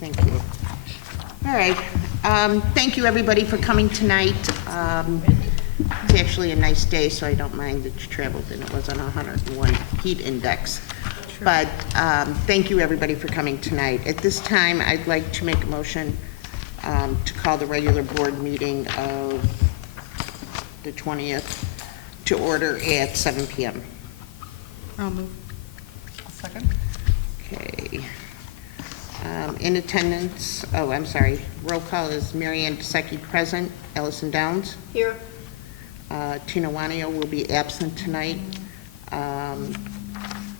Thank you. All right. Thank you, everybody, for coming tonight. It's actually a nice day, so I don't mind that you traveled and it was on 101 heat index. Sure. But thank you, everybody, for coming tonight. At this time, I'd like to make a motion to call the regular board meeting of the 20th to order at 7 p.m. I'll move. A second. Okay. In attendance, oh, I'm sorry. Roll call is Mary Ann DeSecchi present. Ellison Downs. Here. Tina Wanio will be absent tonight.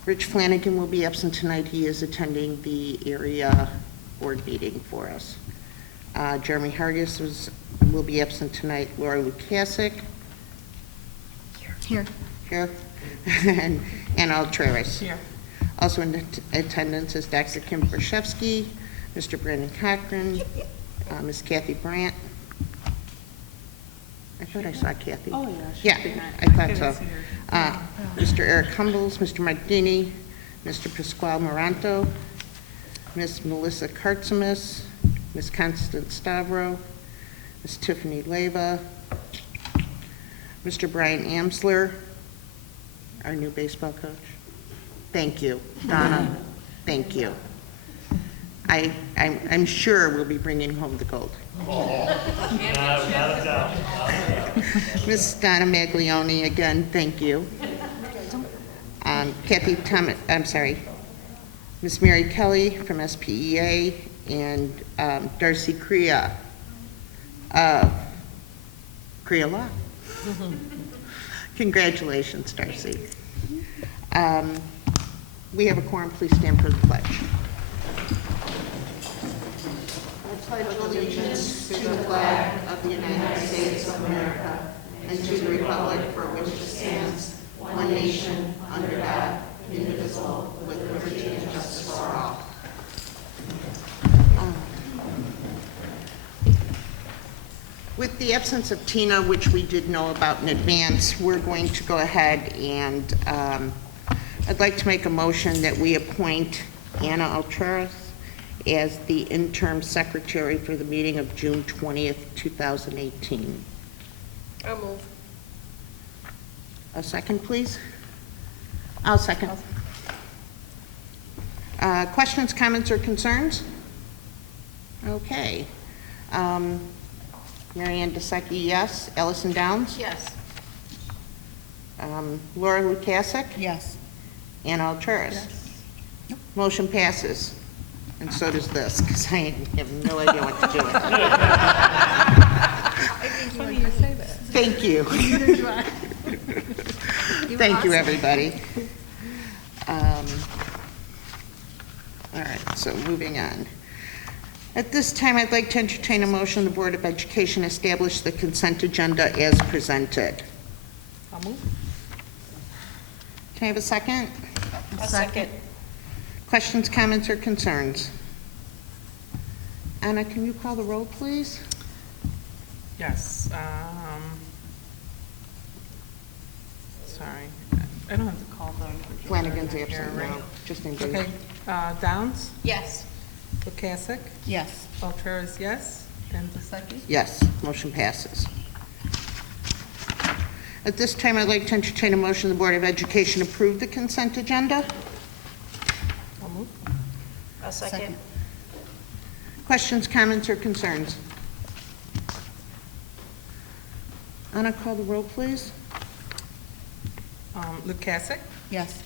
Rich Flanagan will be absent tonight. He is attending the area board meeting for us. Jeremy Hargis will be absent tonight. Laura Lukasik. Here. Here. and Al Travis. Here. Also in attendance is Dr. Kim Brzezinski, Mr. Brandon Cochran, Ms. Kathy Brandt. I thought I saw Kathy. Oh, yeah. Yeah, I thought so. Mr. Eric Humbles, Mr. Mike Dini, Mr. Pasquale Moranto, Ms. Melissa Kartzimus, Ms. Constance Stavro, Ms. Tiffany Leva, Mr. Brian Amsler, our new baseball coach. Thank you, Donna. Thank you. I'm sure we'll be bringing home the gold. Miss Donna Maglione, again, thank you. Kathy Thomas, I'm sorry, Miss Mary Kelly from SPEA, and Darcy Crea of Crea Law. Congratulations, Darcy. We have a quorum. Please stand for the pledge. I pledge allegiance to the flag of the United States of America and to the republic for which it stands, one nation, under God, indivisible, with liberty and justice for all. With the absence of Tina, which we did know about in advance, we're going to go ahead and I'd like to make a motion that we appoint Anna Altreras as the interim secretary for the meeting of June 20th, 2018. I'll move. A second, please. I'll second. Questions, comments, or concerns? Okay. Mary Ann DeSecchi, yes. Ellison Downs? Yes. Laura Lukasik? Yes. And Altreras? Yes. Motion passes. And so does this, because I have no idea what to do with it. It's funny you say that. Thank you. Thank you, everybody. All right, so moving on. At this time, I'd like to entertain a motion the Board of Education establish the consent agenda as presented. I'll move. Can I have a second? A second. Questions, comments, or concerns? Anna, can you call the roll, please? Yes. Sorry, I don't have to call them. Flanagan's absent Right. now, just in case. Okay, Downs, Yes. Lukasik, Yes. Altreras, yes, and DeSecchi? Yes, motion passes. At this time, I'd like to entertain a motion the Board of Education approve the consent agenda. I'll move. A second. Questions, comments, or concerns? Anna, call the roll, please. Lukasik, Yes.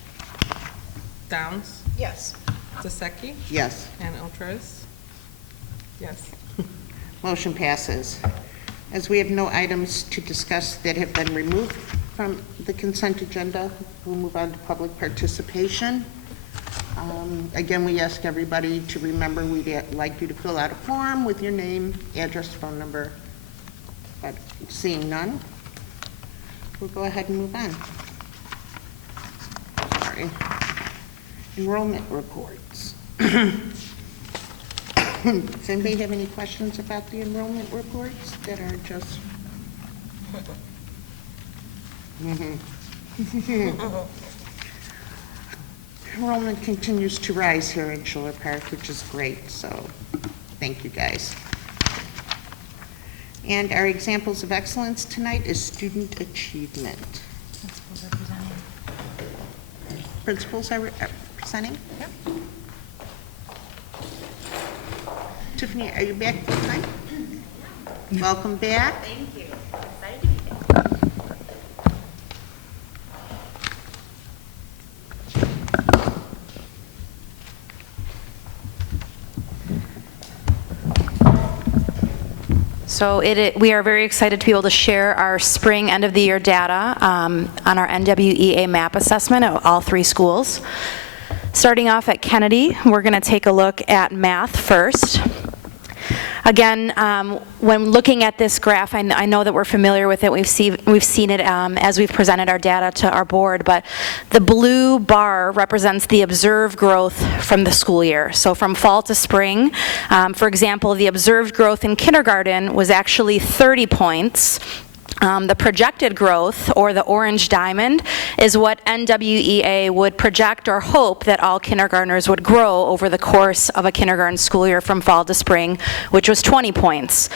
Downs, Yes. DeSecchi, Yes, and Altreras? Yes. motion passes. As we have no items to discuss that have been removed from the consent agenda, we'll move on to public participation. Again, we ask everybody to remember we'd like you to fill out a form with your name, address, phone number, but seeing none, we'll go ahead and move on. Sorry. Enrollment reports. Does anybody have any questions about the enrollment reports that are just? enrollment continues to rise here in Schiller Park, which is great, so thank you guys. And our examples of excellence tonight is student achievement. Principals are presenting? Tiffany, are you back full time? Welcome back. Thank you. Excited to be here. So we are very excited to be able to share our spring end of the year data on our NWEA MAP assessment at all 3 schools. Starting off at Kennedy, we're going to take a look at math first. Again, when looking at this graph, I know that we're familiar with it. We've seen it as we've presented our data to our board, but the blue bar represents the observed growth from the school year. So from fall to spring, for example, the observed growth in kindergarten was actually 30 points. The projected growth, or the orange diamond, is what NWEA would project or hope that all kindergartners would grow over the course of a kindergarten school year from fall to spring, which was 20 points.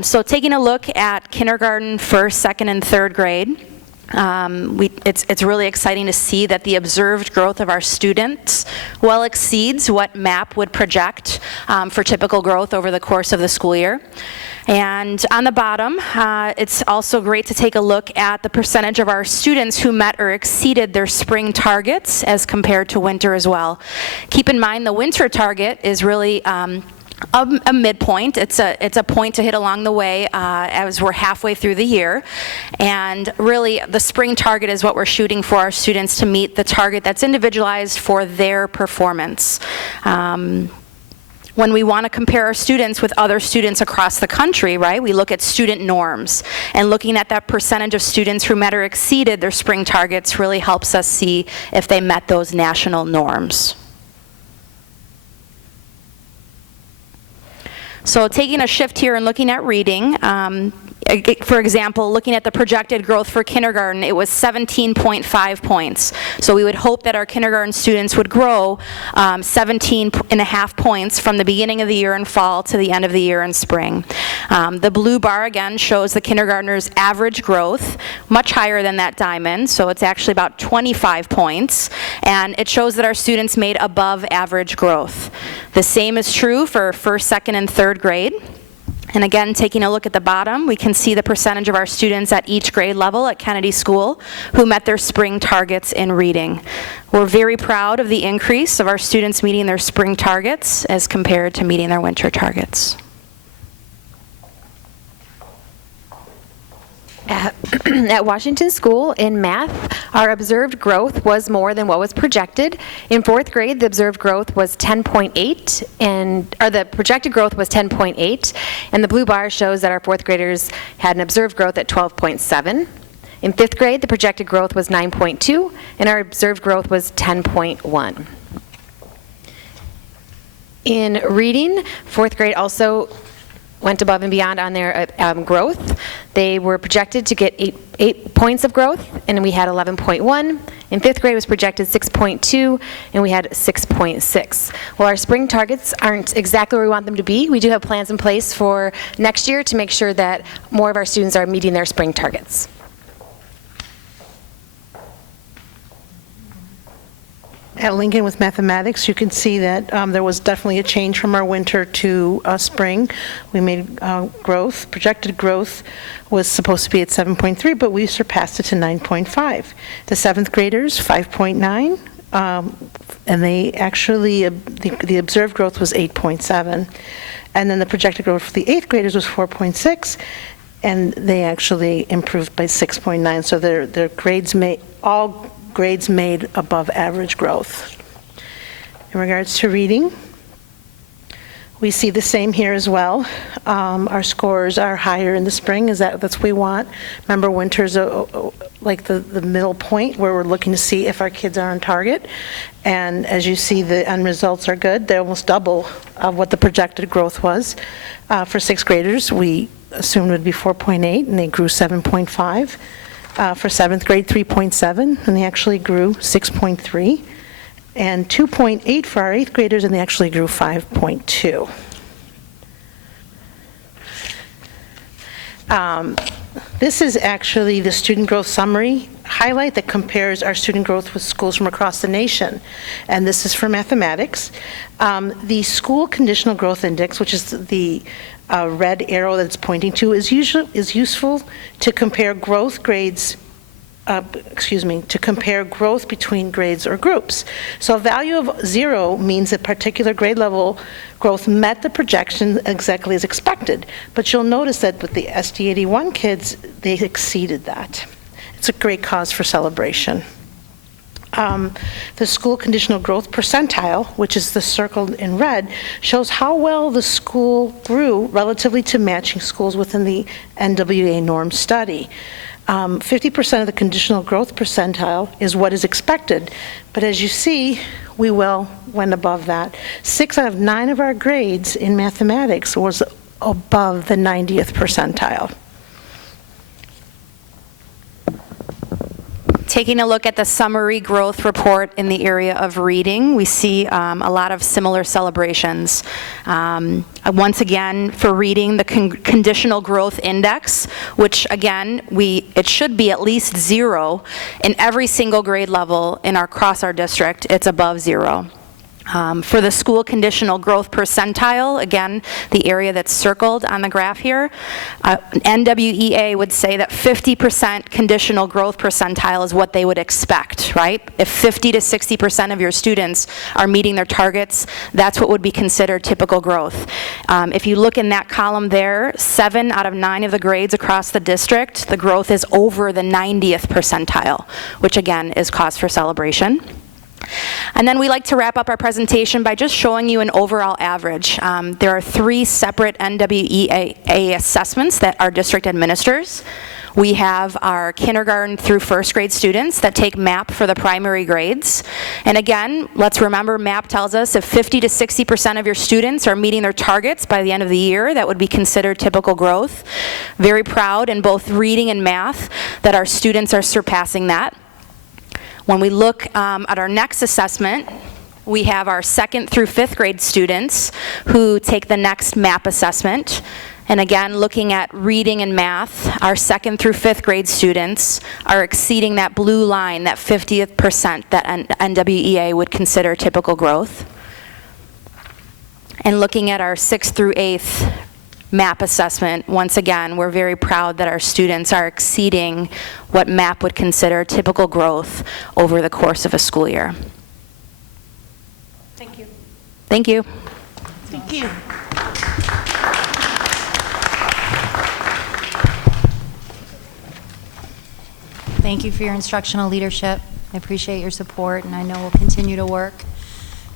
So taking a look at kindergarten, first, second, and third grade, it's really exciting to see that the observed growth of our students well exceeds what MAP would project for typical growth over the course of the school year. And on the bottom, it's also great to take a look at the percentage of our students who met or exceeded their spring targets as compared to winter as well. Keep in mind the winter target is really a midpoint. It's a point to hit along the way as we're halfway through the year. And really, the spring target is what we're shooting for our students to meet the target that's individualized for their performance. When we want to compare our students with other students across the country, right, we look at student norms. And looking at that percentage of students who met or exceeded their spring targets really helps us see if they met those national norms. So taking a shift here and looking at reading, for example, looking at the projected growth for kindergarten, it was 17.5 points. So we would hope that our kindergarten students would grow 17.5 points from the beginning of the year in fall to the end of the year in spring. The blue bar again shows the kindergartner's average growth, much higher than that diamond, so it's actually about 25 points, and it shows that our students made above average growth. The same is true for first, second, and third grade. And again, taking a look at the bottom, we can see the percentage of our students at each grade level at Kennedy School who met their spring targets in reading. We're very proud of the increase of our students meeting their spring targets as compared to meeting their winter targets. At Washington School in math, our observed growth was more than what was projected. In fourth grade, the observed growth was 10.8, or the projected growth was 10.8, and the blue bar shows that our fourth graders had an observed growth at 12.7. In fifth grade, the projected growth was 9.2, and our observed growth was 10.1. In reading, fourth grade also went above and beyond on their growth. They were projected to get 8 points of growth, and we had 11.1. In fifth grade, it was projected 6.2, and we had 6.6. While our spring targets aren't exactly where we want them to be, we do have plans in place for next year to make sure that more of our students are meeting their spring targets. At Lincoln with mathematics, you can see that there was definitely a change from our winter to spring. We made growth. Projected growth was supposed to be at 7.3, but we surpassed it to 9.5. The seventh graders, 5.9, and they actually, the observed growth was 8.7. And then the projected growth for the eighth graders was 4.6, and they actually improved by 6.9. So their grades all grades made above average growth. In regards to reading, we see the same here as well. Our scores are higher in the spring. That's what we want. Remember, winter's like the middle point where we're looking to see if our kids are on target. And as you see, the end results are good. They're almost double of what the projected growth was. For sixth graders, we assumed it would be 4.8, and they grew 7.5. For seventh grade, 3.7, and they actually grew 6.3. and 2.8 for our 8th graders, and they actually grew 5.2. This is actually the student growth summary highlight that compares our student growth with schools from across the nation. And this is for mathematics. The school conditional growth index, which is the red arrow that it's pointing to, is useful to compare growth grades to compare growth between grades or groups. So a value of 0 means that particular grade level growth met the projection exactly as expected. But you'll notice that with the SD81 kids, they exceeded that. It's a great cause for celebration. The school conditional growth percentile, which is the circled in red, shows how well the school grew relatively to matching schools within the NWA norm study. 50% of the conditional growth percentile is what is expected, but as you see, we well went above that. 6 out of 9 of our grades in mathematics was above the 90th percentile. Taking a look at the summary growth report in the area of reading, we see a lot of similar celebrations. Once again, for reading, the conditional growth index, which again, it should be at least 0 in every single grade level across our district, it's above 0. For the school conditional growth percentile, again, the area that's circled on the graph here, NWEA would say that 50% conditional growth percentile is what they would expect, right? If 50 to 60% of your students are meeting their targets, that's what would be considered typical growth. If you look in that column there, 7 out of 9 of the grades across the district, the growth is over the 90th percentile, which again is cause for celebration. And then we like to wrap up our presentation by just showing you an overall average. There are 3 separate NWEA assessments that our district administers. We have our kindergarten through 1st grade students that take MAP for the primary grades. And again, let's remember MAP tells us if 50 to 60% of your students are meeting their targets by the end of the year, that would be considered typical growth. Very proud in both reading and math that our students are surpassing that. When we look at our next assessment, we have our 2nd through 5th grade students who take the next MAP assessment. And again, looking at reading and math, our 2nd through 5th grade students are exceeding that blue line, that 50th percent that NWEA would consider typical growth. And looking at our 6th through 8th MAP assessment, once again, we're very proud that our students are exceeding what MAP would consider typical growth over the course of a school year. Thank you. Thank you. Thank you. Thank you for your instructional leadership. I appreciate your support, and I know we'll continue to work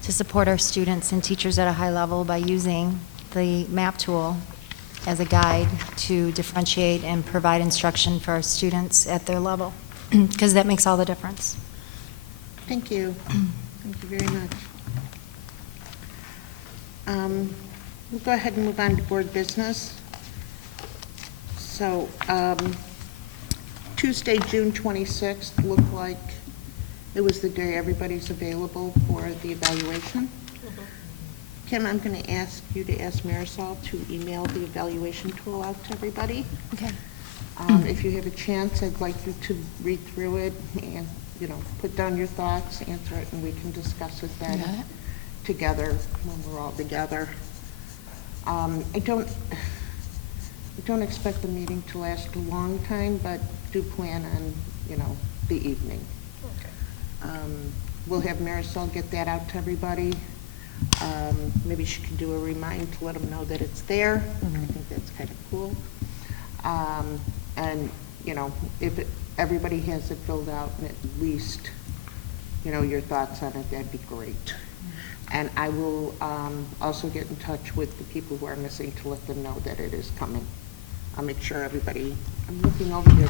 to support our students and teachers at a high level by using the MAP tool as a guide to differentiate and provide instruction for our students at their level, because that makes all the difference. Thank you. Thank you very much. We'll go ahead and move on to board business. So Tuesday, June 26th, looked like it was the day everybody's available for the evaluation. Kim, I'm going to ask you to ask Marisol to email the evaluation tool out to everybody. Okay. If you have a chance, I'd like you to read through it and, put down your thoughts, answer it, and we can discuss it then together when we're all together. I don't expect the meeting to last a long time, but do plan on, the evening. Okay. We'll have Marisol get that out to everybody. Maybe she can do a remind to let them know that it's there. I think that's kind of cool. And, if everybody has it filled out and at least, your thoughts on it, that'd be great. And I will also get in touch with the people who are missing to let them know that it is coming. I'll make sure everybody, I'm looking over here,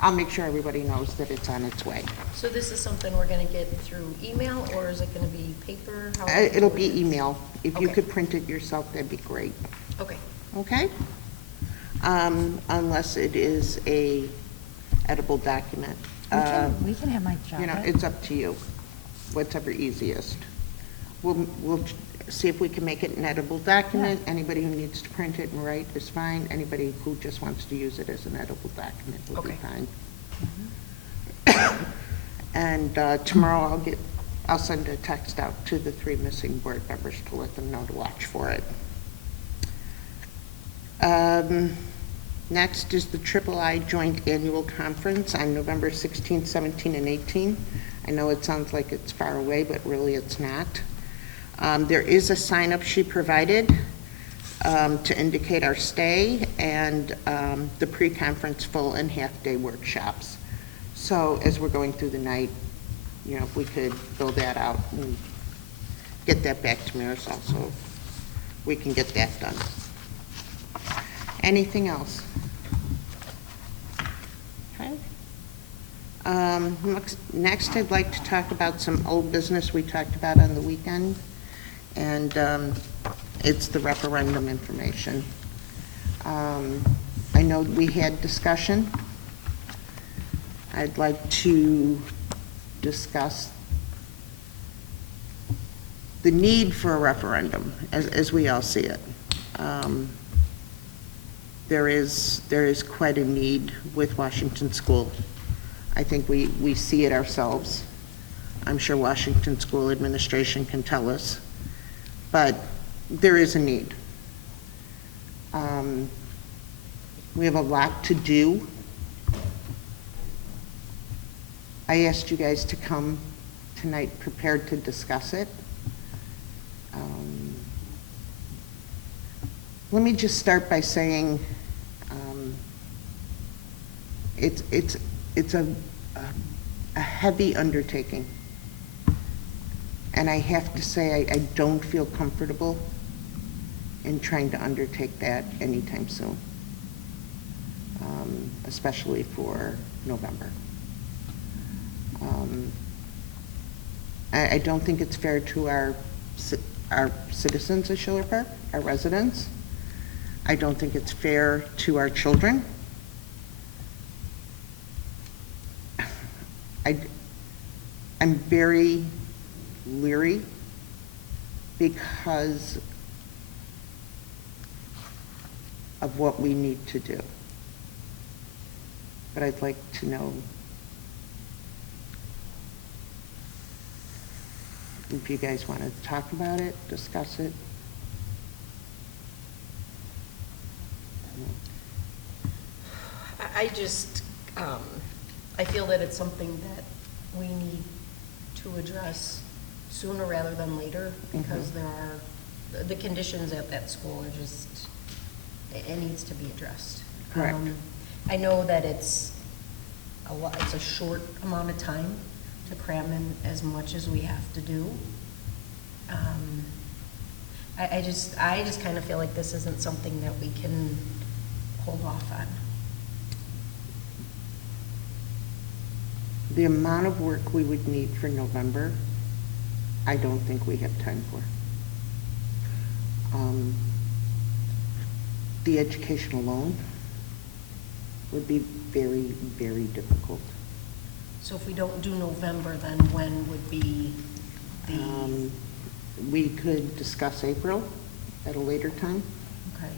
I'll make sure everybody knows that it's on its way. So this is something we're going to get through email, or is it going to be paper? It'll be email. If you Okay. could print it yourself, that'd be great. Okay. Okay? Unless it is a edible document. We can have my job. It's up to you. whatever easiest. We'll see if we can make it an editable document. Anybody who needs to print it and write is fine. Anybody who just wants to use it as an editable document will be fine. And tomorrow I'll send a text out to the 3 missing board members to let them know to watch for it. Next is the III Joint Annual Conference on November 16, 17, and 18. I know it sounds like it's far away, but really it's not. There is a sign-up sheet provided to indicate our stay and the pre-conference full and half-day workshops. So as we're going through the night, you know, if we could fill that out and get that back to Marisol so we can get that done. Anything else? Okay. Next, I'd like to talk about some old business we talked about on the weekend, and it's the referendum information. I know we had discussion. I'd like to discuss the need for a referendum, as we all see it. There is quite a need with Washington School. I think we see it ourselves. I'm sure Washington School Administration can tell us, but there is a need. We have a lot to do. I asked you guys to come tonight prepared to discuss it. Let me just start by saying it's a heavy undertaking. And I have to say I don't feel comfortable in trying to undertake that anytime soon, especially for November. I don't think it's fair to our citizens of Schiller Park, our residents. I don't think it's fair to our children. I'm very leery because of what we need to do. But I'd like to know if you guys want to talk about it, discuss it. I just, I feel that it's something that we need to address sooner rather than later, because there are, the conditions at that school are just, it needs to be addressed. Correct. I know that it's a short amount of time to cram in as much as we have to do. I just kind of feel like this isn't something that we can hold off on. The amount of work we would need for November, I don't think we have time for. The education alone would be very, very difficult. So if we don't do November, then when would be the, We could discuss April at a later time, okay,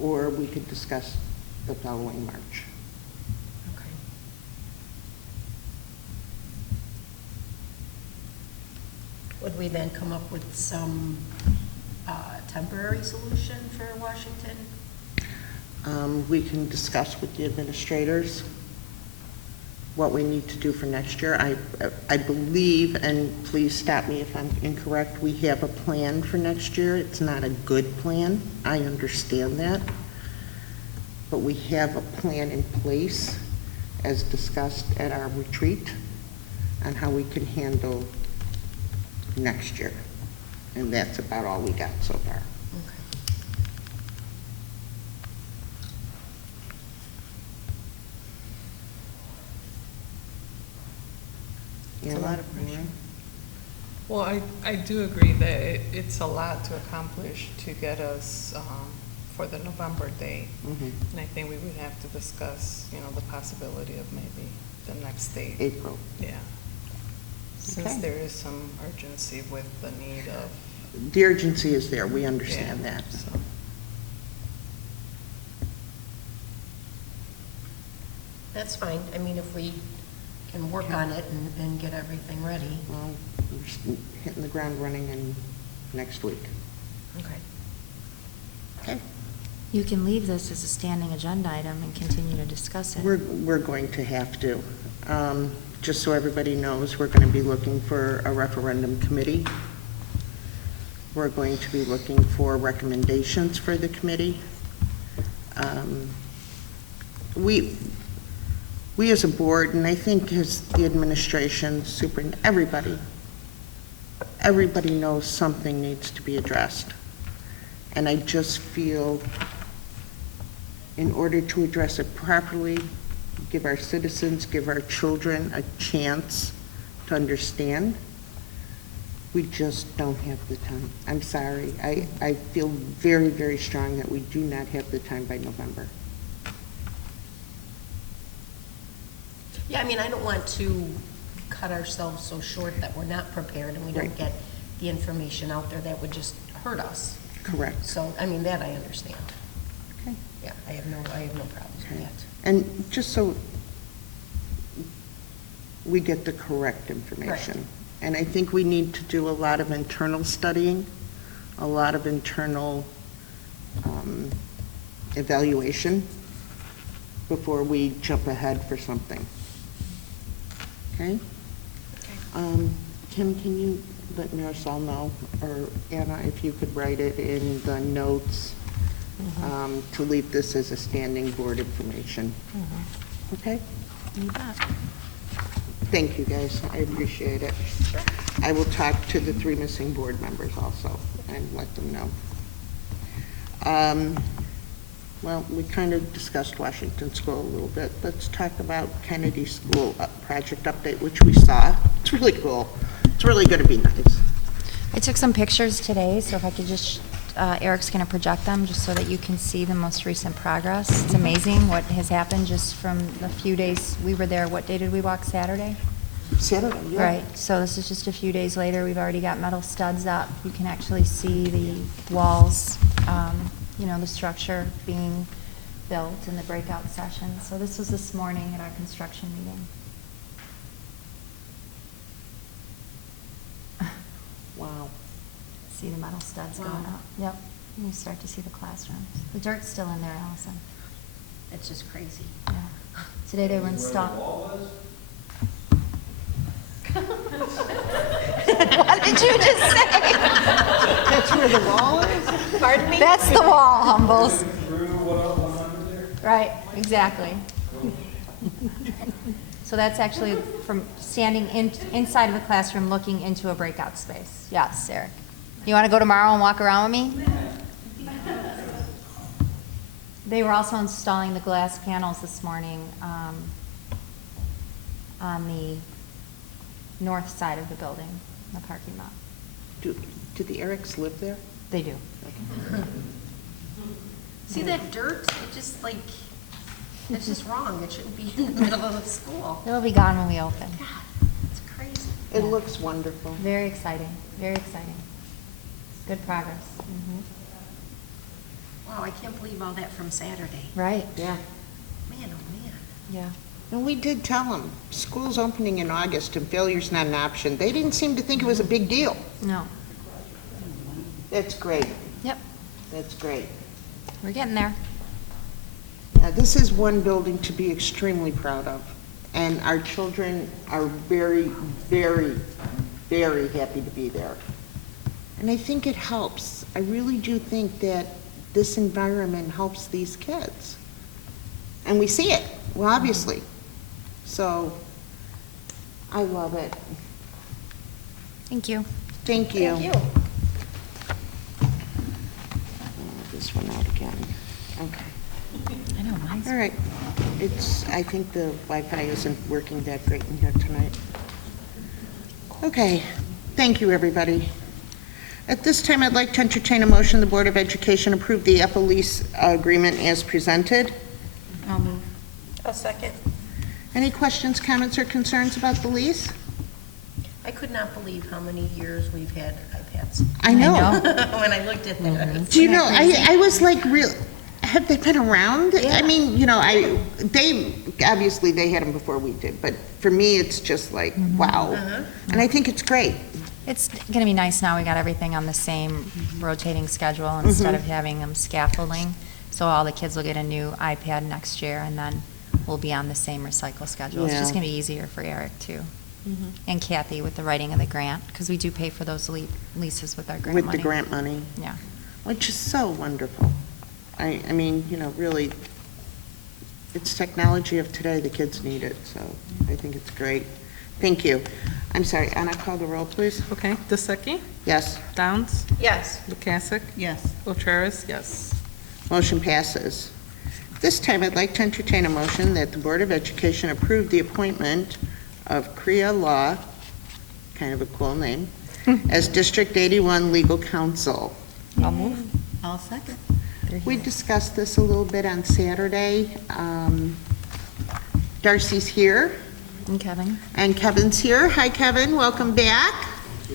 or we could discuss the following March. okay. Would we then come up with some temporary solution for Washington? We can discuss with the administrators what we need to do for next year. I believe, and please stop me if I'm incorrect, we have a plan for next year. It's not a good plan, I understand that. But we have a plan in place, as discussed at our retreat, on how we can handle next year. And that's about all we got so far. It's a lot of pressure. Well, I do agree that it's a lot to accomplish to get us for the November date. And I think we would have to discuss, the possibility of maybe the next date. April. Yeah. Since Okay. there is some urgency with the need of. The urgency is there, we understand Yeah, that. so. That's fine. I mean, if we can work on it and get everything ready. Well, we're just hitting the ground running in next week. Okay. Okay? You can leave this as a standing agenda item and continue to discuss it. We're going to have to. Just so everybody knows, we're going to be looking for a referendum committee. We're going to be looking for recommendations for the committee. We as a board, and I think as the administration, everybody knows something needs to be addressed. And I just feel in order to address it properly, give our citizens, give our children a chance to understand, we just don't have the time. I'm sorry. I feel very, very strong that we do not have the time by November. Yeah, I mean, I don't want to cut ourselves so short that we're not prepared and we don't Right. get the information out there. That would just hurt us. Correct. So, I mean, that I understand. Okay. Yeah, I have no problems with Okay. that. And just so we get the correct information. Right. And I think we need to do a lot of internal studying, a lot of internal evaluation before we jump ahead for something. Okay? Kim, can you let Marisol know, or Anna, if you could write it in the notes to leave this as a standing board information? Okay? You bet. Thank you, guys. I appreciate it. I will talk to the 3 missing board members also and let them know. Well, we kind of discussed Washington School a little bit. Let's talk about Kennedy School project update, which we saw. It's really cool. It's really going to be nice. I took some pictures today, so if I could just, Eric's going to project them just so that you can see the most recent progress. It's amazing what has happened just from the few days we were there. What day did we walk? Saturday? Saturday, yeah. Right, so this is just a few days later. We've already got metal studs up. You can actually see the walls, the structure being built in the breakout session. So this was this morning at our construction meeting. Wow. See the metal studs going up. Yep, you start to see the classrooms. The dirt's still in there, Allison. It's just crazy. Yeah. Today they were installing. What did you just say? That's where the wall is? Pardon me? That's the wall, Humbles. Right, exactly. So that's actually from standing inside of the classroom looking into a breakout space. Yes, Eric. You want to go tomorrow and walk around with me? They were also installing the glass panels this morning on the north side of the building, the parking lot. Do the Erics live there? They do. See that dirt? It just it's just wrong. It shouldn't be in the middle of the school. It'll be gone when we open. God, it's crazy. It looks wonderful. Very exciting, very exciting. Good progress. Wow, I can't believe all that from Saturday. Right, Yeah. Man, oh man. yeah. And we did tell them, school's opening in August and failure's not an option. They didn't seem to think it was a big deal. No. That's great. Yep, That's great. we're getting there. Now, this is one building to be extremely proud of. And our children are very, very, very happy to be there. And I think it helps. I really do think that this environment helps these kids. And we see it, well, obviously. So, I love it. Thank you. Thank you. Thank you. This one out again. Okay. I know, mine's. All right. I think the Wi-Fi isn't working that great in here tonight. Okay. Thank you, everybody. At this time, I'd like to entertain a motion the Board of Education approve the EPA lease agreement as presented. I'll move. A second. Any questions, comments, or concerns about the lease? I could not believe how many years we've had iPads. I know. When I looked at that. Do you know, I was like, real, have they been around? I Yeah. mean, you know, obviously they had them before we did, but for me, it's just like, wow. And I think it's great. It's going to be nice now we got everything on the same rotating schedule instead of having them scaffolding. So all the kids will get a new iPad next year, and then we'll be on the same recycle schedule. It's just Yeah. going to be easier for Eric, too. And Kathy with the writing of the grant, because we do pay for those leases with our grant money. With the grant money, Yeah. which is so wonderful. I mean, you know, really, it's technology of today, the kids need it, so I think it's great. Thank you. I'm sorry, Anna, call the roll, please. Okay, DeSeki? Yes, Downs? Yes. Lukasik? Yes. Ultraris, yes. motion passes. This time, I'd like to entertain a motion that the Board of Education approve the appointment of Kriya Law, kind of a cool name, as District 81 Legal Counsel. I'll move. I'll second. We discussed this a little bit on Saturday. Darcy's here, And Kevin? and Kevin's here. Hi, Kevin, welcome back. Do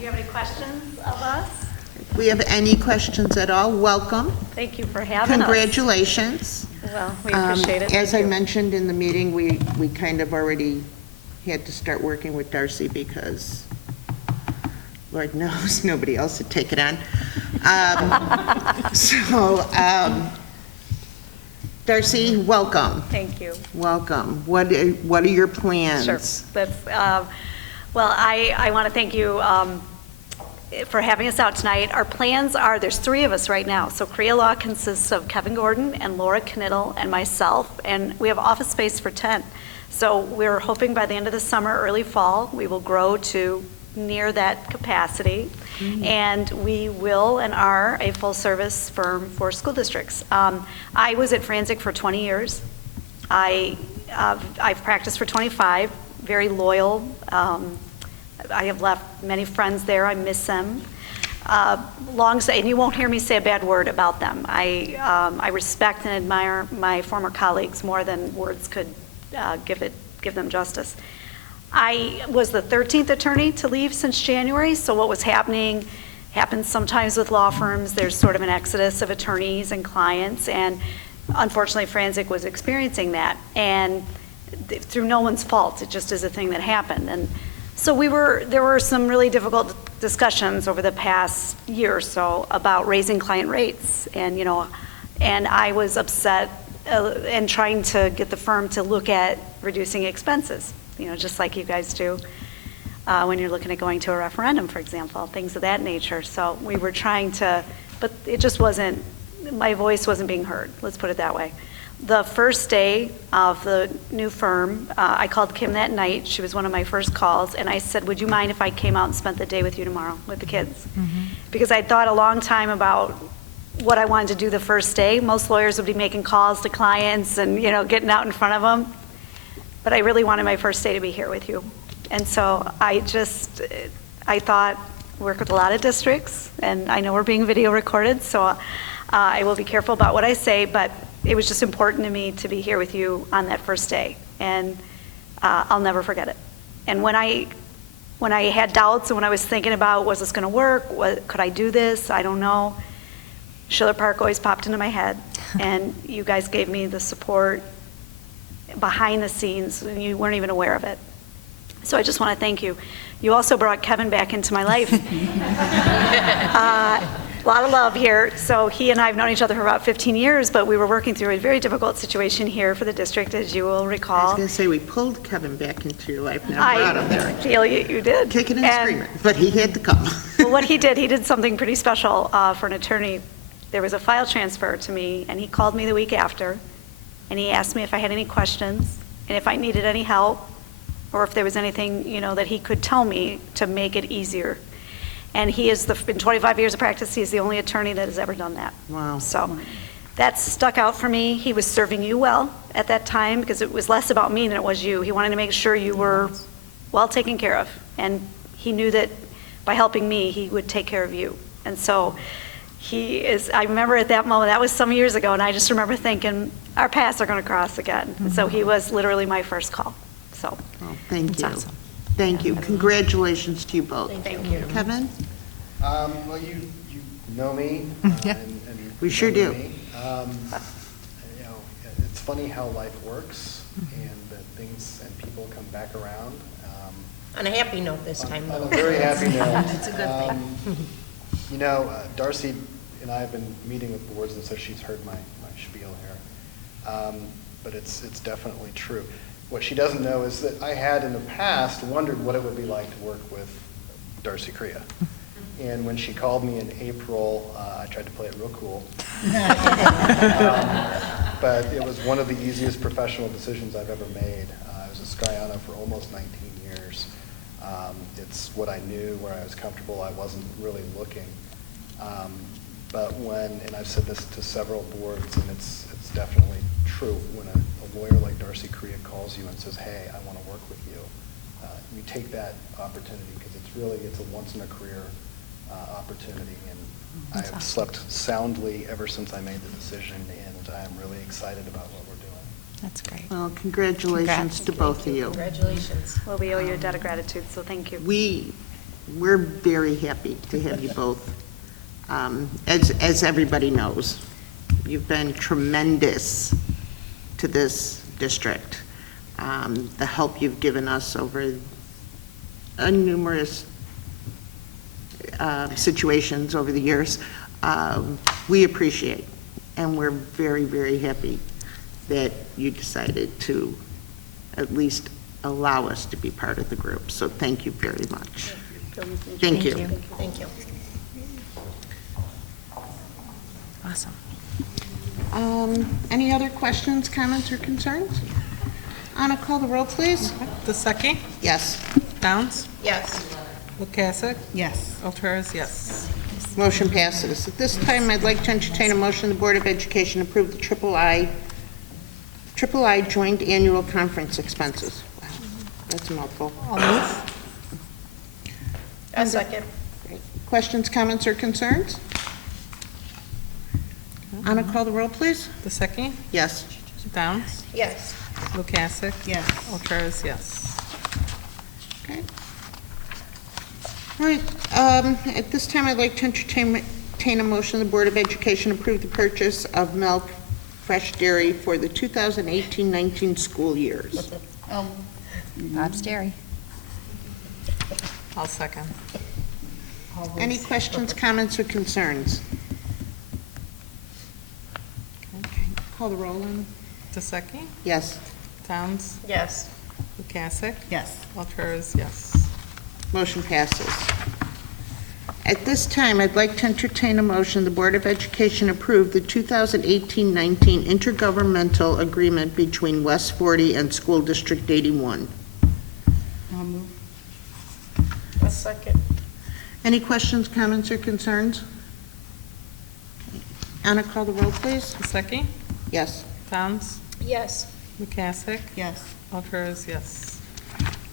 you have any questions of us? If we have any questions at all, welcome. Thank you for having us. Congratulations. Well, we appreciate it. As Thank I you. mentioned in the meeting, we kind of already had to start working with Darcy because Lord knows, nobody else would take it on. Darcy, welcome. Thank you. Welcome. What are your plans? Sure. That's, well, I want to thank you for having us out tonight. Our plans are, there's 3 of us right now. So Korea Law consists of Kevin Gordon and Laura Knittel and myself, and we have office space for 10. So we're hoping by the end of the summer, early fall, we will grow to near that capacity. And we will and are a full-service firm for school districts. I was at Franzik for 20 years. I've practiced for 25, very loyal. I have left many friends there. I miss them. And you won't hear me say a bad word about them. I respect and admire my former colleagues more than words could give them justice. I was the 13th attorney to leave since January, so what was happening happens sometimes with law firms. There's sort of an exodus of attorneys and clients, and unfortunately, Franzik was experiencing that. And through no one's fault, it just is a thing that happened. And so there were some really difficult discussions over the past year or so about raising client rates. And, and I was upset and trying to get the firm to look at reducing expenses, just like you guys do when you're looking at going to a referendum, for example, things of that nature. So we were trying to, but it just wasn't, my voice wasn't being heard, let's put it that way. The first day of the new firm, I called Kim that night. She was one of my first calls, and I said, would you mind if I came out and spent the day with you tomorrow with the kids? Because I thought a long time about what I wanted to do the first day. Most lawyers would be making calls to clients and, getting out in front of them. But I really wanted my first day to be here with you. And so I thought, work with a lot of districts, and I know we're being video recorded, so I will be careful about what I say, but it was just important to me to be here with you on that first day, and I'll never forget it. And when I had doubts and when I was thinking about, was this gonna work? Could I do this? I don't know. Schiller Park always popped into my head, and you guys gave me the support behind the scenes, and you weren't even aware of it. So I just want to thank you. You also brought Kevin back into my life. A lot of love here. So he and I have known each other for about 15 years, but we were working through a very difficult situation here for the district, as you will I was recall. going to say, we pulled Kevin back into your life, now brought him I there. feel you did. Kicking and screaming, but he had to come. Well, what he did something pretty special for an attorney. There was a file transfer to me, and he called me the week after, and he asked me if I had any questions, and if I needed any help, or if there was anything, that he could tell me to make it easier. And he is, in 25 years of practice, he's the only attorney that has ever done that. Wow. So that stuck out for me. He was serving you well at that time, because it was less about me than it was you. He wanted to make sure you were well taken care of. And he knew that by helping me, he would take care of you. And so I remember at that moment, that was some years ago, and I just remember thinking, our paths are going to cross again. And so he was literally my first call. So Oh, thank That's you. awesome. Thank you. Congratulations to you both. Thank you. Kevin? Well, you know me. Yeah. and We sure remember do. me. You know, it's funny how life works and that things and people come back around. On a happy note this time, On though. a very happy note. It's a good thing. You know, Darcy and I have been meeting with boards, and so she's heard my spiel here. But it's definitely true. What she doesn't know is that I had in the past wondered what it would be like to work with Darcy Crea. And when she called me in April, I tried to play it real cool. But it was one of the easiest professional decisions I've ever made. I was at Skyana for almost 19 years. It's what I knew, where I was comfortable. I wasn't really looking. But when, and I've said this to several boards, and it's definitely true, when a lawyer like Darcy Crea calls you and says, hey, I want to work with you, you take that opportunity because it's a once-in-a-career opportunity. And I have slept soundly ever since I made the decision, and I'm really excited about what we're doing. That's great. Well, congratulations to both of you. Congratulations. Well, we owe you a debt of gratitude, so thank you. We're very happy to have you both. As everybody knows, you've been tremendous to this district. The help you've given us over numerous situations over the years, we appreciate, and we're very, very happy that you decided to at least allow us to be part of the group. So thank you very much. Thank you. Thank you. Awesome. Any other questions, comments, or concerns? Anna, call the roll, please. DeSeki? Yes. Downs? Yes. Lukasik? Yes. Alturas, yes. Motion passes. At this time, I'd like to entertain a motion the Board of Education approve the Triple I Joint Annual Conference expenses. Wow, that's a mouthful. I'll move. A second. Questions, comments, or concerns? Anna, call the roll, please. DeSeki? Yes. Downs? Yes. Lukasik? Yes. Alturas, yes. Okay. All right, at this time, I'd like to entertain a motion the Board of Education approve the purchase of milk, fresh dairy for the 2018-19 school years. Bob's Dairy. I'll second. Any questions, comments, or concerns? Okay, call the roll on. DeSeki? Yes. Downs? Yes. Lukasik? Yes. Alturas, yes. Motion passes. At this time, I'd like to entertain a motion the Board of Education approve the 2018-19 intergovernmental agreement between West 40 and School District 81. I'll move. A second. Any questions, comments, or concerns? Anna, call the roll, please. DeSeki? Yes. Downs? Yes. Lukasik? Yes. Alturas, yes.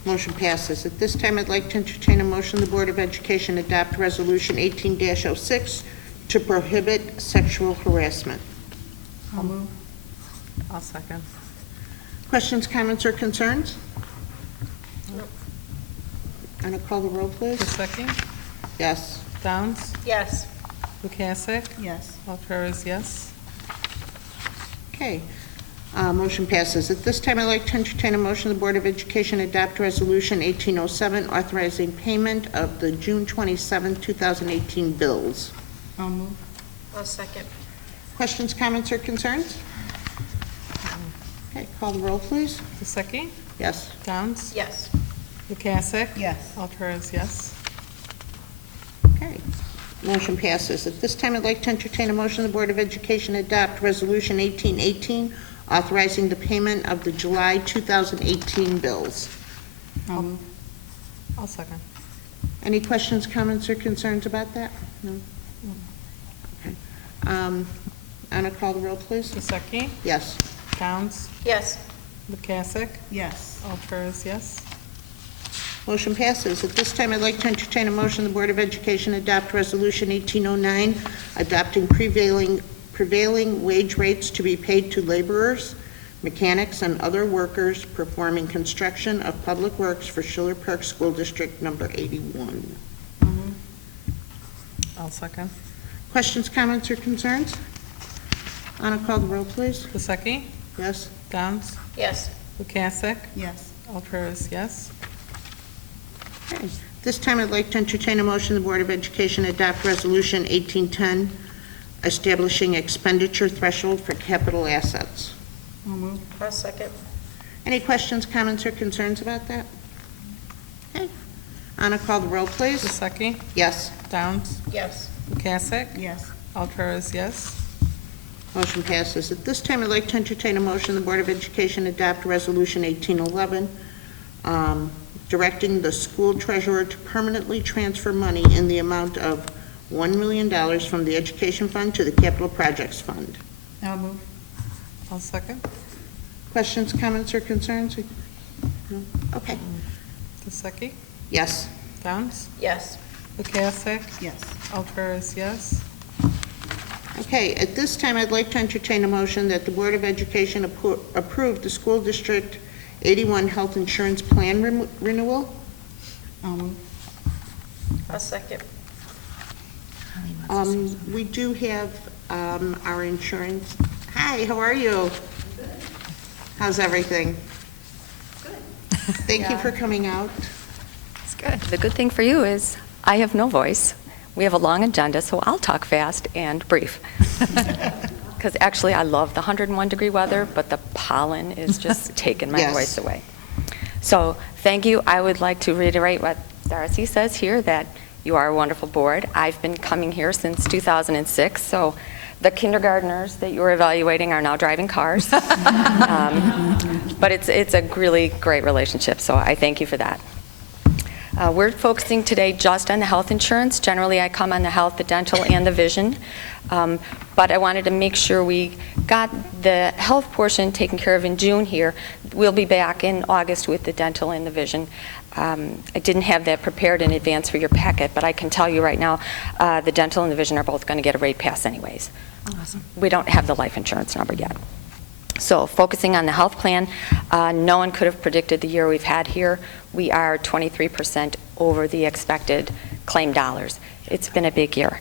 Motion passes. At this time, I'd like to entertain a motion the Board of Education adopt Resolution 18-06 to prohibit sexual harassment. I'll move. I'll second. Questions, comments, or concerns? Nope. Anna, call the roll, please. DeSeki? Yes. Downs? Yes. Lukasik? Yes. Alturas, yes. Okay. Motion passes. At this time, I'd like to entertain a motion the Board of Education adopt Resolution 1807 authorizing payment of the June 27, 2018 bills. I'll move. A second. Questions, comments, or concerns? Okay, call the roll, please. DeSeki? Yes. Downs? Yes. Lukasik? Yes. Alturas, yes. Okay. Motion passes. At this time, I'd like to entertain a motion the Board of Education adopt Resolution 1818 authorizing the payment of the July 2018 bills. I'll move. I'll second. Any questions, comments, or concerns about that? No? Okay. Anna, call the roll, please. DeSeki? Yes. Downs? Yes. Lukasik? Yes. Alturas, yes. Motion passes. At this time, I'd like to entertain a motion the Board of Education adopt Resolution 1809 adopting prevailing wage rates to be paid to laborers, mechanics, and other workers performing construction of public works for Schiller Park School District Number 81. I'll second. Questions, comments, or concerns? Anna, call the roll, please. Gusecki? Yes? Downs? Yes. Lukasik? Yes. Alturas, yes. Okay. This time, I'd like to entertain a motion the Board of Education adopt Resolution 1810, establishing expenditure threshold for capital assets. I'll second. Any questions, comments, or concerns about that? Okay. Anna, call the roll, please. Gusecki? Yes. Downs? Yes. Lukasik? Yes. Alturas, yes. Motion passes. At this time, I'd like to entertain a motion the Board of Education adopt Resolution 1811, directing the school treasurer to permanently transfer money in the amount of $1 million from the Education Fund to the Capital Projects Fund. I'll move. I'll second. Questions, comments, or concerns? No? Okay. Gusecki? Yes. Downs? Yes. Lukasik? Yes. Alturas, yes. Okay, at this time, I'd like to entertain a motion that the Board of Education approve the School District 81 Health Insurance Plan renewal. I'll move. I'll second. We do have our insurance. Hi, how are you? How's everything? Good. Thank you for coming out. It's good. The good thing for you is I have no voice. We have a long agenda, so I'll talk fast and brief. Because actually, I love the 101-degree weather, but the pollen is just taking my Yes. voice away. So thank you. I would like to reiterate what Darcy says here, that you are a wonderful board. I've been coming here since 2006, so the kindergartners that you were evaluating are now driving cars. But it's a really great relationship, so I thank you for that. We're focusing today just on the health insurance. Generally, I come on the health, the dental, and the vision. But I wanted to make sure we got the health portion taken care of in June here. We'll be back in August with the dental and the vision. I didn't have that prepared in advance for your packet, but I can tell you right now, the dental and the vision are both going to get a rate pass anyways. Awesome. We don't have the life insurance number yet. So focusing on the health plan, no one could have predicted the year we've had here. We are 23% over the expected claim dollars. It's been a big year.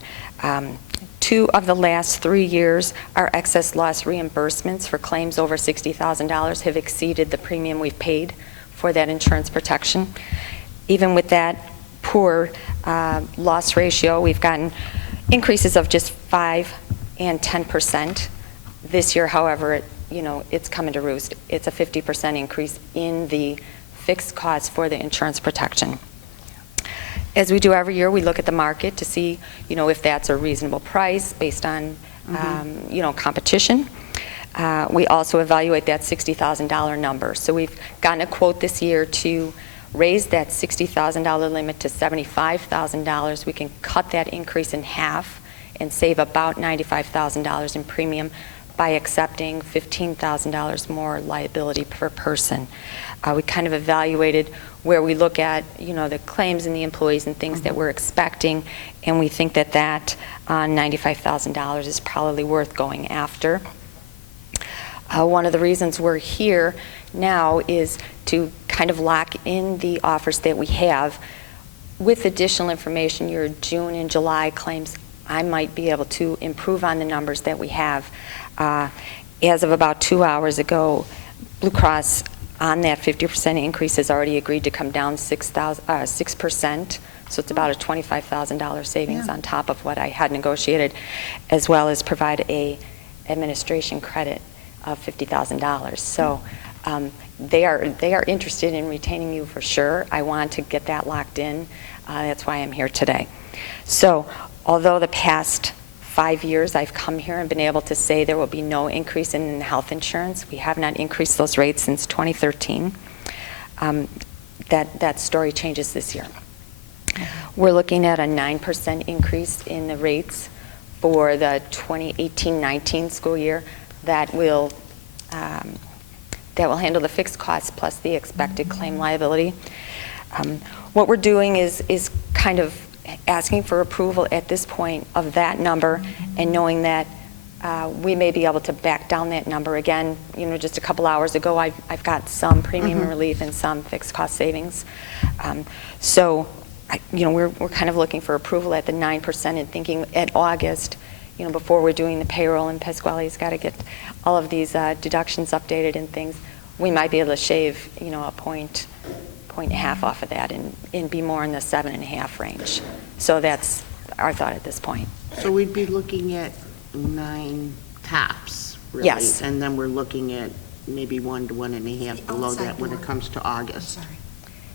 2 of the last 3 years, our excess loss reimbursements for claims over $60,000 have exceeded the premium we've paid for that insurance protection. Even with that poor loss ratio, we've gotten increases of just 5 and 10%. This year, however, it's coming to roost. It's a 50% increase in the fixed costs for the insurance protection. As we do every year, we look at the market to see, if that's a reasonable price based on, competition. We also evaluate that $60,000 number. So we've gotten a quote this year to raise that $60,000 limit to $75,000. We can cut that increase in half and save about $95,000 in premium by accepting $15,000 more liability per person. We kind of evaluated where we look at, the claims and the employees and things that we're expecting, and we think that $95,000 is probably worth going after. One of the reasons we're here now is to kind of lock in the offers that we have. With additional information, your June and July claims, I might be able to improve on the numbers that we have. As of about 2 hours ago, Blue Cross on that 50% increase has already agreed to come down 6%, so it's about a $25,000 savings on top of what I had negotiated, as well as provide a administration credit of $50,000. So they are interested in retaining you for sure. I want to get that locked in. That's why I'm here today. So although the past 5 years I've come here and been able to say there will be no increase in health insurance, we have not increased those rates since 2013. That story changes this year. We're looking at a 9% increase in the rates for the 2018-19 school year that will handle the fixed costs plus the expected claim liability. What we're doing is kind of asking for approval at this point of that number, and knowing that we may be able to back down that number again. Just a couple hours ago, I've got some premium relief and some fixed cost savings. So, we're kind of looking for approval at the 9% and thinking at August, before we're doing the payroll, and Pasquale's got to get all of these deductions updated and things, we might be able to shave, a point and a half off of that and be more in the 7.5 range. So that's our thought at this point. So we'd be looking at 9 tops, really? Yes. And then we're looking at maybe 1 to 1.5 below that when it comes to August.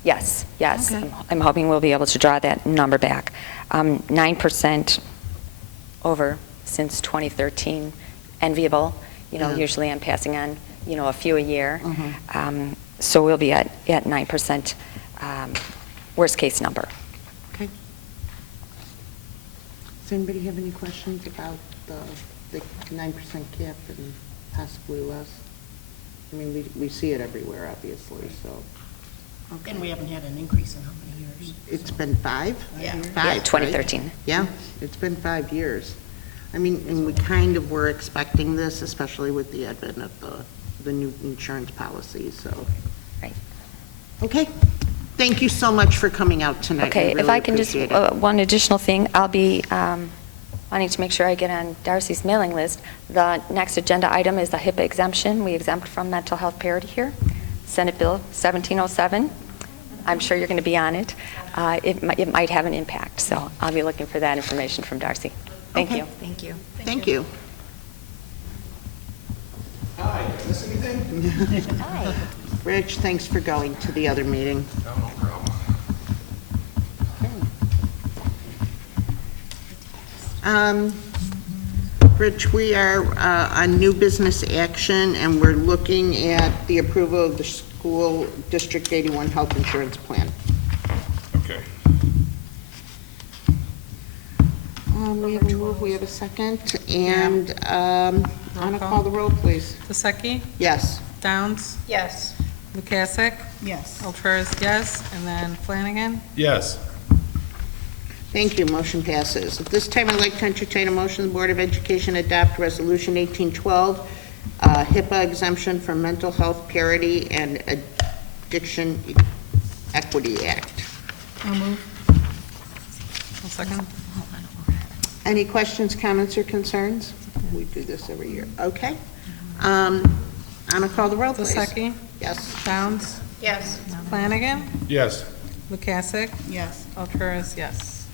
Yes. Okay. I'm hoping we'll be able to draw that number back. 9% over since 2013, enviable. Yeah. Usually I'm passing on, a few a year. Mhm. So we'll be at 9%, worst case number. Okay. Does anybody have any questions about the 9% cap and possibly less? I mean, we see it everywhere, obviously, so. Okay. And we haven't had an increase in how many years? It's been 5? Yeah. 5, Yeah, right? 2013. Yeah, it's been 5 years. I mean, and we kind of were expecting this, especially with the advent of the new insurance policy, so. Right. Okay. Thank you so much for coming out tonight. Okay, really if I can just, appreciate it. one additional thing, I'll be wanting to make sure I get on Darcy's mailing list. The next agenda item is the HIPAA exemption. We exempt from mental health parity here. Senate Bill 1707. I'm sure you're going to be on it. It might have an impact, so I'll be looking for that information from Darcy. Thank Okay. you. Thank you. Thank you. Hi, did I miss anything? Hi. Rich, thanks for going to the other meeting. No, no problem. Rich, we are on new business action, and we're looking at the approval of the school District 81 health insurance plan. Okay. We have a move, we have a second, and Anna, call the roll, please. Vaseki? Yes. Downs? Yes. Lukasik? Yes. Alturas, yes. And then Flanagan? Yes. Thank you, motion passes. At this time, I'd like to entertain a motion, the Board of Education adopt Resolution 1812, HIPAA exemption from Mental Health Parity and Addiction Equity Act. I'll move. I'll second. Any questions, comments, or concerns? We do this every year. Okay. Anna, call the roll, please. Vaseki? Yes. Downs? Yes. Flanagan? Yes. Lukasik? Yes. Alturas, yes.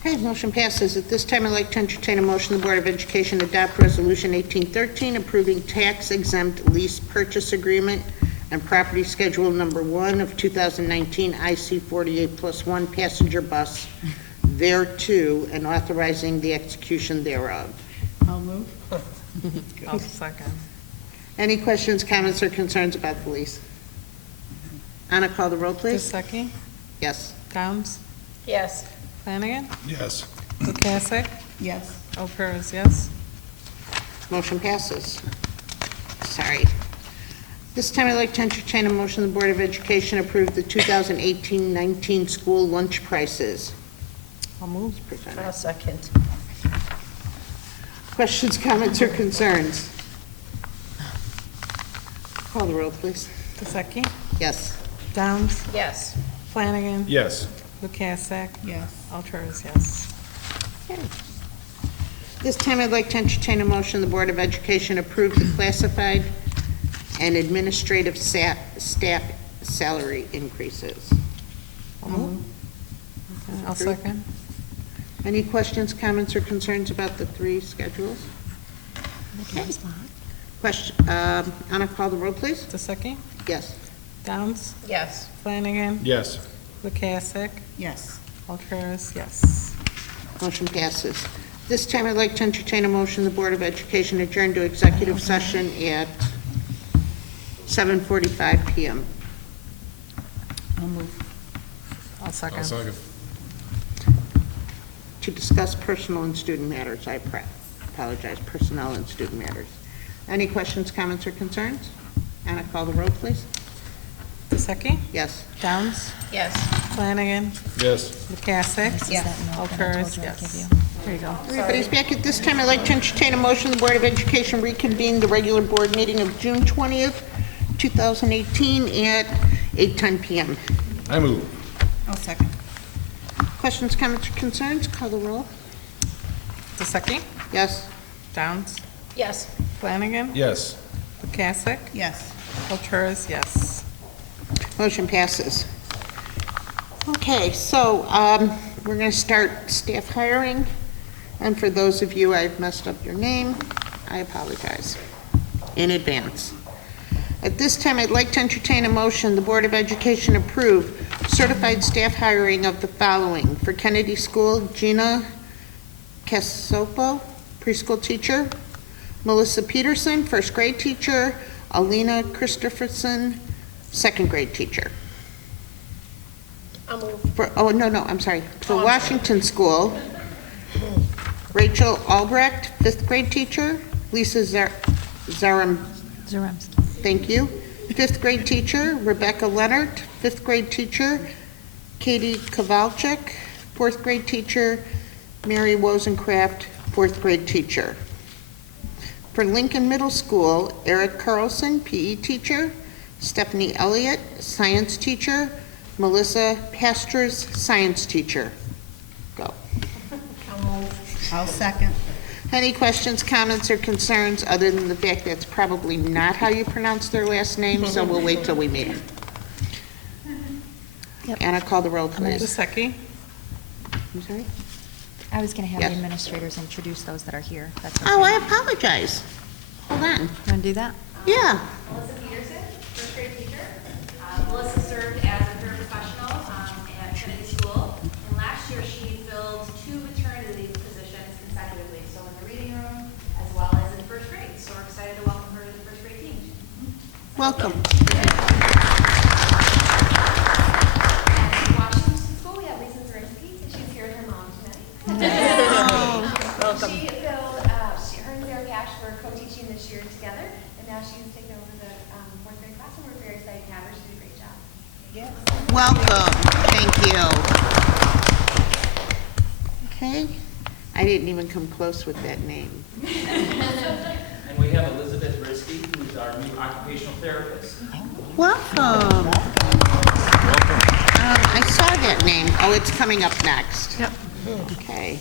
Okay, motion passes. At this time, I'd like to entertain a motion, the Board of Education adopt Resolution 1813, approving tax-exempt lease purchase agreement and property schedule number 1 of 2019 IC 48+1 passenger bus thereto, and authorizing the execution thereof. I'll move. I'll second. Any questions, comments, or concerns about the lease? Anna, call the roll, please. Vaseki? Yes. Downs? Yes. Flanagan? Yes. Lukasik? Yes. Alturas, yes. Motion passes. Sorry. This time, I'd like to entertain a motion, the Board of Education approve the 2018-19 school lunch prices. I'll move. I'll second. Questions, comments, or concerns? Call the roll, please. Vaseki? Yes. Downs? Yes. Flanagan? Yes. Lukasik? Yes. Alturas, yes. This time, I'd like to entertain a motion, the Board of Education approve the classified and administrative staff salary increases. I'll move. I'll second. Any questions, comments, or concerns about the 3 schedules? Question, Anna, call the roll, please. Vaseki? Yes. Downs? Yes. Flanagan? Yes. Lukasik? Yes. Alturas, yes. Motion passes. This time, I'd like to entertain a motion, the Board of Education adjourn to executive session at 7:45 PM. I'll move. I'll second. To discuss personal and student matters. I apologize, personnel and student matters. Any questions, comments, or concerns? Anna, call the roll, please. Vaseki? Yes. Downs? Yes. Flanagan? Yes. Lukasik? Yes. Alturas, yes. There you go. Everybody's back. At this time, I'd like to entertain a motion, the Board of Education reconvene the regular board meeting of June 20th, 2018 at 8:10 PM. I move. I'll second. Questions, comments, or concerns? Call the roll. DeSeki? Yes. Downs? Yes. Flanagan? Yes. Lukasik? Yes. Ulturas, yes. Motion passes. Okay, so we're going to start staff hiring. And for those of you I've messed up your name, I apologize in advance. At this time, I'd like to entertain a motion, the Board of Education approve certified staff hiring of the following. For Kennedy School, Gina Casopo, preschool teacher. Melissa Peterson, first grade teacher. Alina Christopherson, second grade teacher. I'll move. I'm sorry. For Washington School, Rachel Albrecht, fifth grade teacher. Lisa Zaremski. thank you. Fifth grade teacher, Rebecca Leonard, fifth grade teacher. Katie Kowalczyk, fourth grade teacher. Mary Wozencraft, fourth grade teacher. For Lincoln Middle School, Eric Carlson, PE teacher. Stephanie Elliott, science teacher. Melissa Pastors, science teacher. Go. I'll second. Any questions, comments, or concerns, other than the fact that's probably not how you pronounce their last name, so we'll wait till we meet them. Yep. Anna, call the roll, please. DeSeki? I'm sorry? I was going to have Yes. the administrators introduce those that are here. That's okay. Oh, I apologize. Hold on. Want to do that? Yeah. Melissa Peterson, first grade teacher. Melissa served as a paraprofessional at Kennedy School, and last year she filled 2 maternity leave positions consecutively, so in the reading room as well as in first grade. So we're excited to welcome her to the first grade team. Welcome. At Washington School, we have Lisa Zaremski, and she's here with her mom tonight. Welcome. She filled, her and Sarah Cash were co-teaching this year together, and now she's taken over the fourth grade class, and we're very excited to have her. She did a great job. Welcome. Thank you. Okay. I didn't even come close with that name. And we have Elizabeth Risky, who's our new occupational therapist. Welcome. I saw that name. Oh, it's coming up next. Yep. Okay.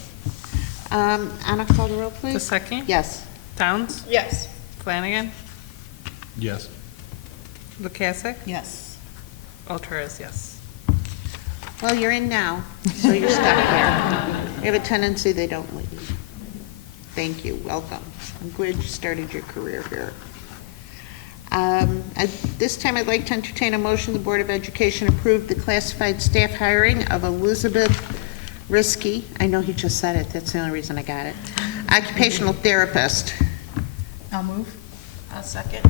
Anna, call the roll, please. DeSeki? Yes. Downs? Yes. Flanagan? Yes. Lukasik? Yes. Ulturas, yes. Well, you're in now, so you're stuck here. They have a tendency they don't leave. Thank you. Welcome. I'm glad you started your career here. At this time, I'd like to entertain a motion, the Board of Education approve the classified staff hiring of Elizabeth Risky. I know he just said it. That's the only reason I got it. Occupational therapist. I'll move. I'll second.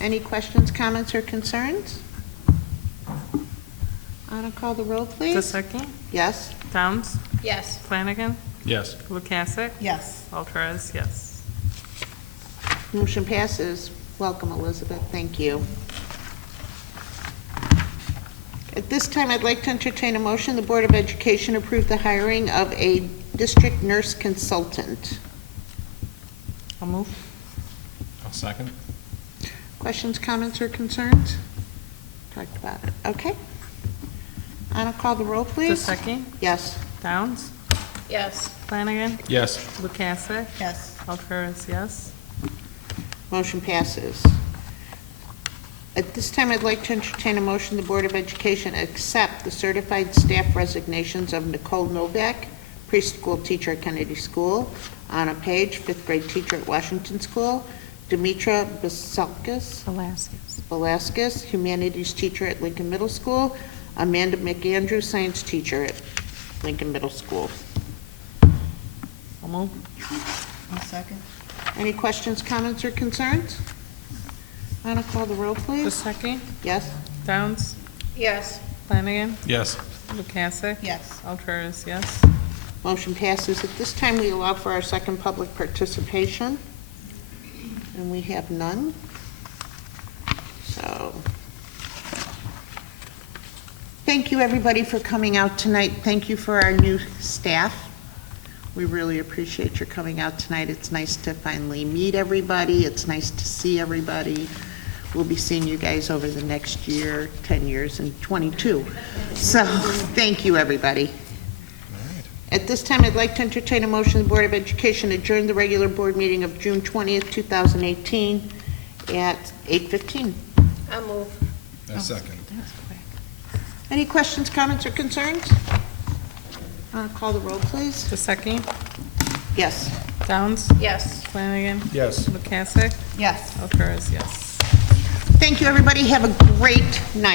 Any questions, comments, or concerns? Anna, call the roll, please. DeSeki? Yes. Downs? Yes. Flanagan? Yes. Lukasik? Yes. Ulturas, yes. Motion passes. Welcome, Elizabeth. Thank you. At this time, I'd like to entertain a motion, the Board of Education approve the hiring of a district nurse consultant. I'll move. I'll second. Questions, comments, or concerns? Talked about it. Okay. Anna, call the roll, please. DeSeki? Yes. Downs? Yes. Flanagan? Yes. Lukasik? Yes. Ulturas, yes. Motion passes. At this time, I'd like to entertain a motion, the Board of Education accept the certified staff resignations of Nicole Novak, preschool teacher at Kennedy School, Anna Page, fifth grade teacher at Washington School, Demetra Velasquez, humanities teacher at Lincoln Middle School, Amanda McAndrew, science teacher at Lincoln Middle School. I'll move. I'll second. Any questions, comments, or concerns? Anna, call the roll, please. DeSeki? Yes? Downs? Yes. Flanagan? Yes. Lukasik? Yes. Ulturas, yes. Motion passes. At this time, we allow for our second public participation, and we have none. So, thank you, everybody, for coming out tonight. Thank you for our new staff. We really appreciate your coming out tonight. It's nice to finally meet everybody. It's nice to see everybody. We'll be seeing you guys over the next year, 10 years, and 22. So, thank you, everybody. At this time, I'd like to entertain a motion the Board of Education adjourn the regular board meeting of June 20th, 2018 at 8:15. I'll move. I second. Any questions, comments, or concerns? Call the roll, please. Vaseki? Yes. Downs? Yes. Flanagan? Yes. McCasick? Yes. Alcaraz, yes. Thank you, everybody. Have a great night.